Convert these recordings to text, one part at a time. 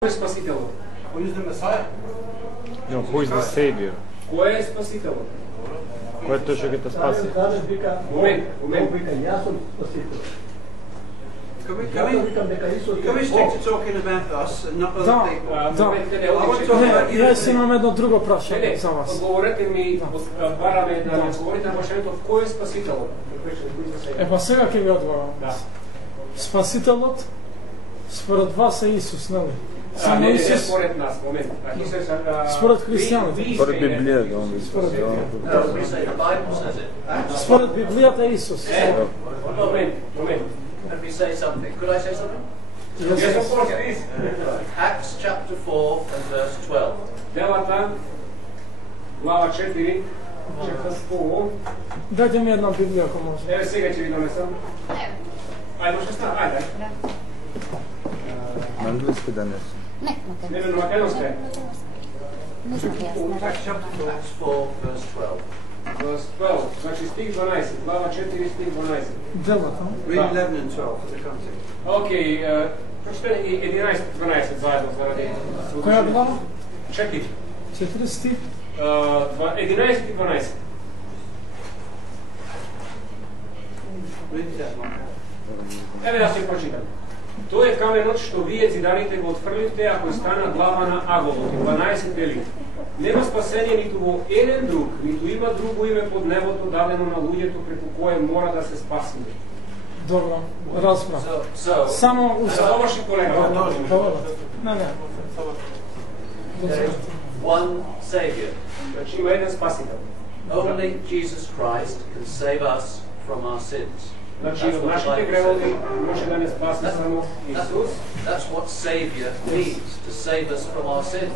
Кој е спасителот? Who is the Messiah? No, who is the Savior? Кој е спасителот? Кој е тој што ќе те спаси? Момент. Јас сум спасител. Can we stick to talking about us and not other people? Јас имам едно друго прашање за вас. Одговорете ми, бараме да не говорите на прашањето кој е спасителот? Па сега ќе ви одговорам. Спасителот според вас е Исус, нели? Само Исус според нас, момент. според христијаните. Според Библијата, он ви Според Библијата е Исус. Момент. Let me say something. Could I say something? Yes, of course, please. Acts chapter 4 and verse 12. Делата, глава 4, чефаство. Дайте ми една Библија, ако може. Еве сега ќе ви донесам. Ајде, може стана, ајде. На англиски да не се. Не, на македонски. Acts 4 verse 12. Verse 12, значи стих 12, глава 4, стих 12. Делата. Read 11 and 12 for the context. Окей, прочитаме 11 12 заедно заради. Која глава? 4. 4 стих. 11 и 12. Read that one. Еве да се прочитам. Тој е каменот што вие зидарите го отфрливте, а кој стана глава на аголот. 12 вели. Нема спасение ниту во еден друг, ниту има друго име под небото дадено на луѓето преку кое мора да се спасиме. Добро, разбрав. Само Заврши колега. Не. One Savior. Значи има еден спасител. Only Jesus Christ can save us from our sins. Значи нашите гревови може да не спаси само Исус. That's what Savior means, to save us from our sins.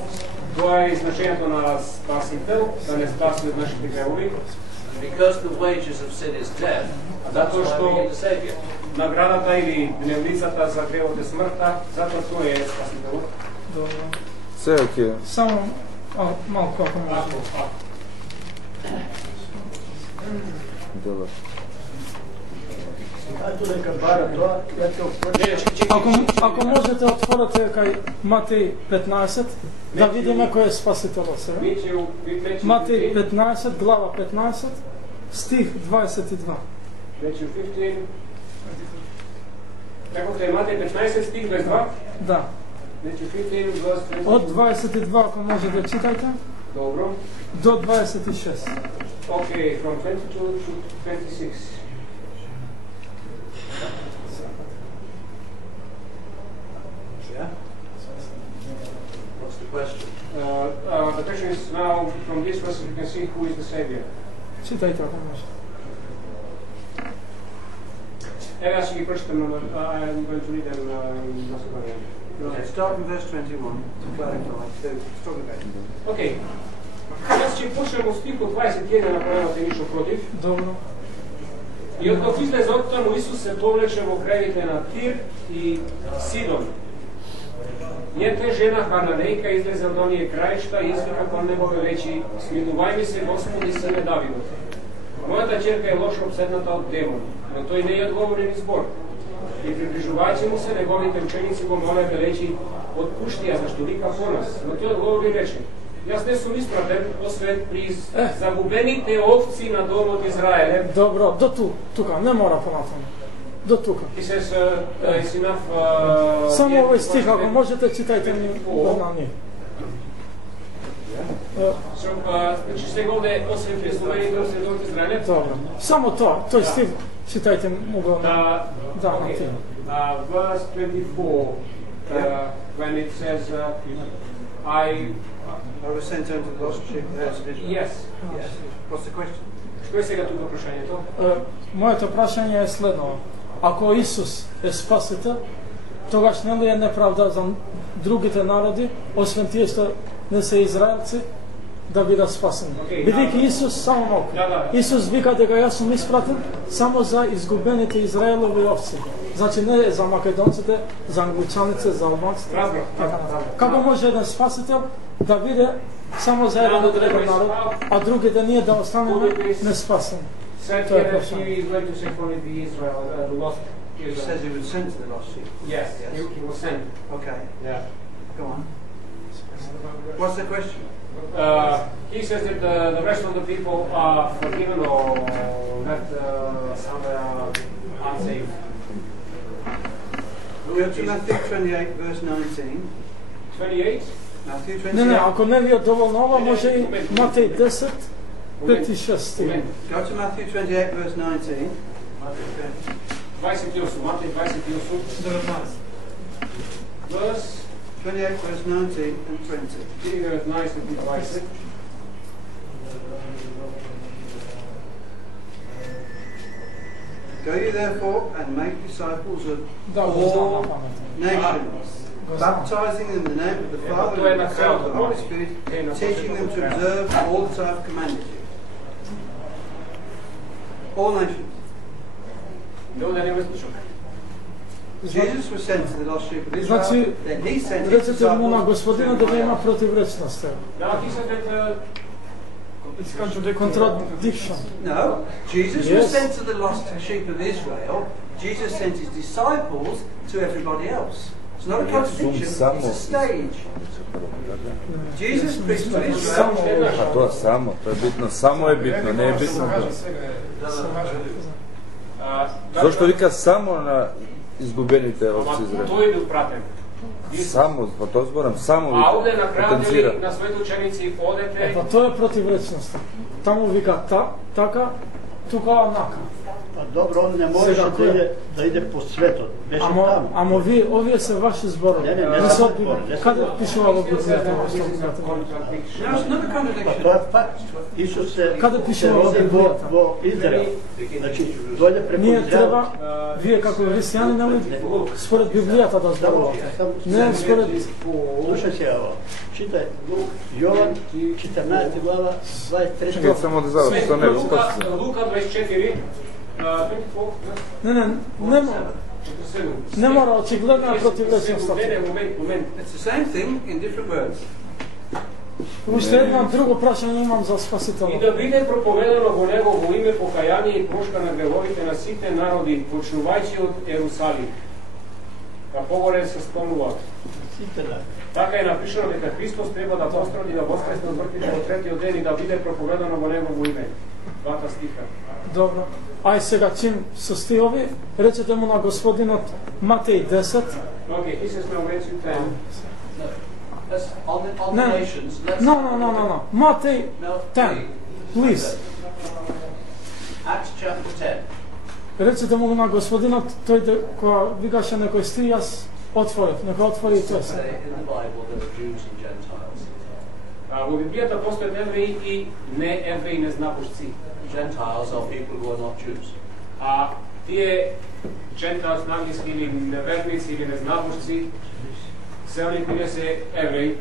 Тоа е значењето на спасител, да не спаси од нашите гревови. Because the wages of sin is death, that's why we need a Savior. Наградата или дневницата за гревот е смртта, затоа тој е спасителот. Добро. Се окей. Само малку ако може. Добро. Ако можете отворите кај Матеј 15, да видиме кој е спасителот сега. Матеј 15, глава 15, стих 22. Matthew 15. Рекохте Матеј 15 стих 22? Да. Matthew 15 verse 22. Од 22 ако може да читајте. Добро. До 26. Okay, from 22 to 26. Yeah. What's the question? The question is now, from this verse you can see who is the Savior. Читајте ако може. Еве аз ќе ги прочитам, I'm going to read them на Субарија. Okay, start from verse 21 to clarify. So, talk about it. Окей. Јас ќе почнем од стихот 21 на поемата ништо против. Добро. И откако излезе оттаму, Исус се повлече во крајите на Тир и Сидон. Njete žena Hananejka izleze od onije krajišta i izvika kod него и речи: Смилувај ми се, Господи, сине Давидов. Мојата ќерка е лошо обседната од демон, но тој не ја одговори ни збор. И приближувајќи му се, неговите ученици го молеа да речи: Отпушти ја, зашто вика по нас. Но тој одговори и рече: Јас не сум испратен, освен при загубените овци на домот Израеле. Добро, до тука, не мора понатаму. До тука. He says, it's enough, Само овој стих, ако можете, читајте ми на ние. Значи сега овде, освен при загубените овци на домот Израеле. Добро. Само тоа, тој стих читајте му го на... Да, на ти. Verse 24, when it says, I was sent unto the lost sheep of the house of Israel. Yes. What's the question? Што е сега тука прашањето? Моето прашање е следно. Ако Исус е спасител, тогаш нели е неправда за другите народи, освен тие што не се израелци, да бидат спасени? Бидејќи Исус само малку. Исус вика дека јас сум испратен само за изгубените Израелови овци. Значи не за македонците, за англичаните, за албанците. Како може еден спасител да биде само за еден одреден народ, а другите ние да останеме неспасени? Said here that he is going to send for the Israel, the lost He says he was sent to the lost sheep. Yes, he was sent. Okay. Yeah. Go on. What's the question? He says that the rest of the people are forgiven or not somewhere unsaved. Go to Matthew 28, verse 19. 28? Matthew 28. Не, ако не ви е доволно ова, може и Матеј 10, 5 и 6 стих. Go to Matthew 28, verse 19. 28, Матеј 28. 28, verse 19 and 20. 19 и 20. Go ye therefore and make disciples of Да, го знам на all памет. nations, baptizing them in the name of the Father and of the Son and of the Holy Spirit, teaching them to observe all that I have commanded you. All nations. Jesus was sent to the lost sheep of Israel. Значи, Then he sent his рецете му на disciples Господина to дека има Israel. противречност. Now he said that Contradiction. No, Jesus Yes. was sent to the lost sheep of Israel. Jesus sent his disciples to everybody else. It's not a contradiction, it's a stage. Jesus preached to Israel. А тоа само, тоа е битно, само е битно, не е битно тоа. Зошто вика само на изгубените овци Израел? тој бил пратен. Само, по тоа зборам, само А овде вика, на крајот потенцира. на своите ученици одете. Па тоа е противречност. Таму вика така, тука онака. Добро, он не можеше да иде по светот. Беше таму. Амо ви, овие се ваши зборови. Не се збор, каде пишува во Библијата? No, it's not a contradiction. Тоа е факт. Исус се Каде пишува во Библијата? во Израел. Значи, дојде преку Ние Израел. треба, вие како христијани, нема според Библијата да зборувате. Не според... Слушај се ово. Читај Јован 14 глава 23 Чекај само да заврши, тоа не е скоро. Лука 24, 24, Не мора очигледна противречност. Момент. It's the same thing in different words. Уште едно друго прашање имам за Спасителот. И да биде проповедано во него во име покаяние и прошка на гревовите на сите народи, почнувајќи од Ерусалим. Ка погоре се спомнуваат. Така е напишано дека Христос треба да постради да воскресне од мртвите во третиот ден и да биде проповедано во него во име. Двата стиха. Добро. Ај сега чим со стиови, речете му на Господинот Матеј 10. Okay, he says now Matthew 10. Let's, on the No. nations, let's... No. Матеј No, 10. Please. Acts chapter 10. Речете му на Господинот, тој кога викаше некој стих, јас отворив, нека отвори и тој Say се. in the Bible there are Jews and Gentiles. Во Библијата постојат евреи и неевреи незнабожци. Gentiles are people who are not Jews. А тие Gentiles на англиски или неверници или незнабожци, се они кои се евреи.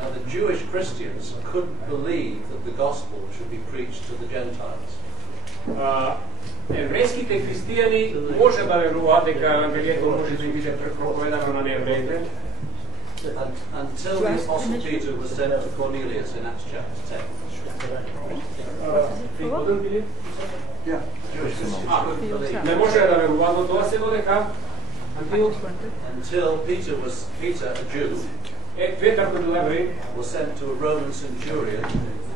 Now the Jewish Christians couldn't believe that the gospel should be preached to the Gentiles. Еврејските христијани може да веруваат дека евангелието може да биде проповедано на неевреите. Until the Apostle Peter was sent to Cornelius in Acts chapter 10. Yeah. Jewish Christians couldn't believe. Не може да веруваат во тоа се додека Until Peter, a Jew, Петар кој бил евреј, was sent to a Roman centurion,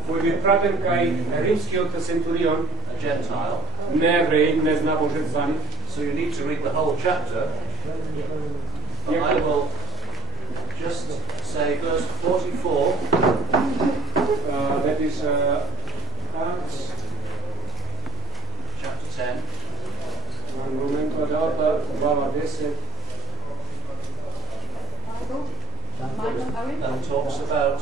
кој бил пратен кај римскиот центурион, a Gentile. не евреј, незнабожец за нив. So you need to read the whole chapter. But I will just say verse 44. That is Acts. Chapter 10. Моментот дата глава 10. And talks about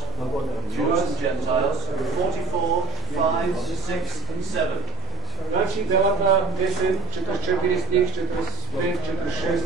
Jews and Gentiles. 44, 5, 6, and 7. Значи делата 10, 44 стих, 45, 46.